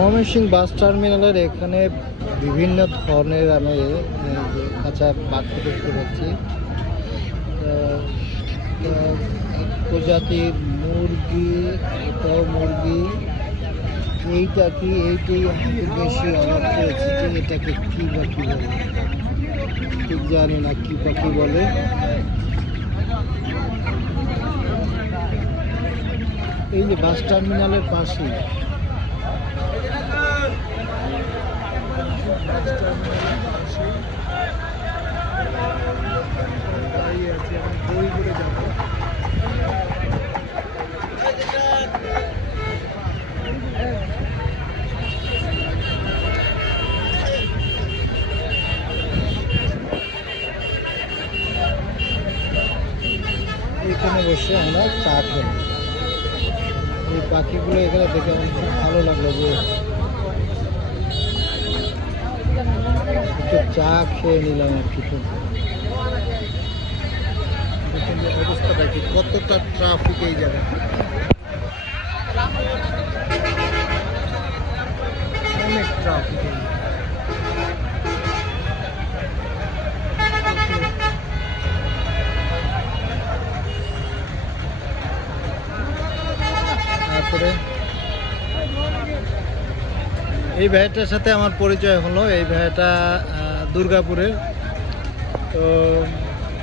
ময়মনসিংহ বাস টার্মিনালের এখানে বিভিন্ন ধরনের আমি কাঁচা পাখি দেখতে পাচ্ছি। এক প্রজাতির মুরগি, এটাও মুরগি। এইটা কি? এইটাই বেশি অবাক করেছি যে এটাকে কী পাখি বলে, ঠিক জানি না কী পাখি বলে। এই যে বাস টার্মিনালের পাশে দাঁড়িয়ে আছি, এখন বই করে যাবো। এখানে বসে আমরা চা খেলাম। এই পাখিগুলো এখানে দেখে আমার খুব ভালো লাগলো যে একটু চা খেয়ে নিলাম আর কি। দেখুন যে অবস্থাটা কি, কতটা ট্রাফিক এই জায়গায়। অনেক ট্রাফিক। তারপরে এই ভাইটার সাথে আমার পরিচয় হলো। এই ভাইটা দুর্গাপুরের। তো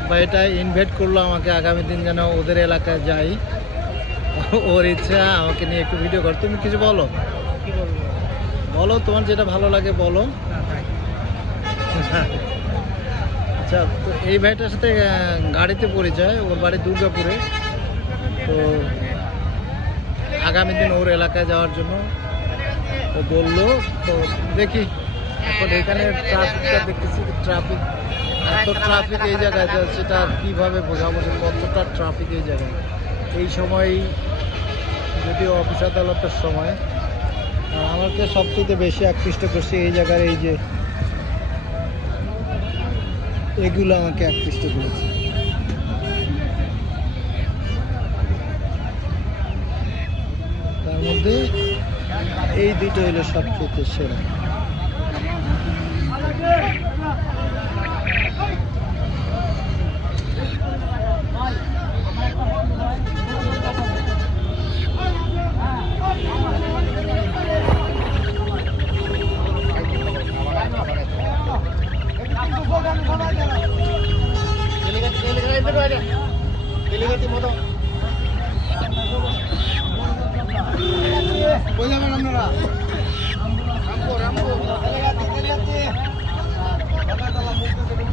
ভাইটা ইনভাইট করলো আমাকে আগামী দিন যেন ওদের এলাকায় যাই। ওর ইচ্ছা আমাকে নিয়ে একটু ভিডিও কর। তুমি কিছু বলো, কি বলবো বলো, তোমার যেটা ভালো লাগে বলো। আচ্ছা, তো এই ভাইটার সাথে গাড়িতে পরিচয়, ওর বাড়ি দুর্গাপুরে। তো আগামী দিন ওর এলাকায় যাওয়ার জন্য ও বললো। তো দেখি এখন এখানে ট্রাফিকটা দেখতেছি, ট্রাফিক, এত ট্রাফিক এই জায়গায়, সেটা কীভাবে বোঝাবো যে কতটা ট্রাফিক এই জায়গায়। এই সময় যদিও অফিস আদালতের সময়, আমাকে সবচেয়ে বেশি আকৃষ্ট করছে এই জায়গার এই যে এগুলো আমাকে আকৃষ্ট করেছে। তার মধ্যে এই দুটো হলো সবচেয়ে সেরা। কই যাবেন আপনারা?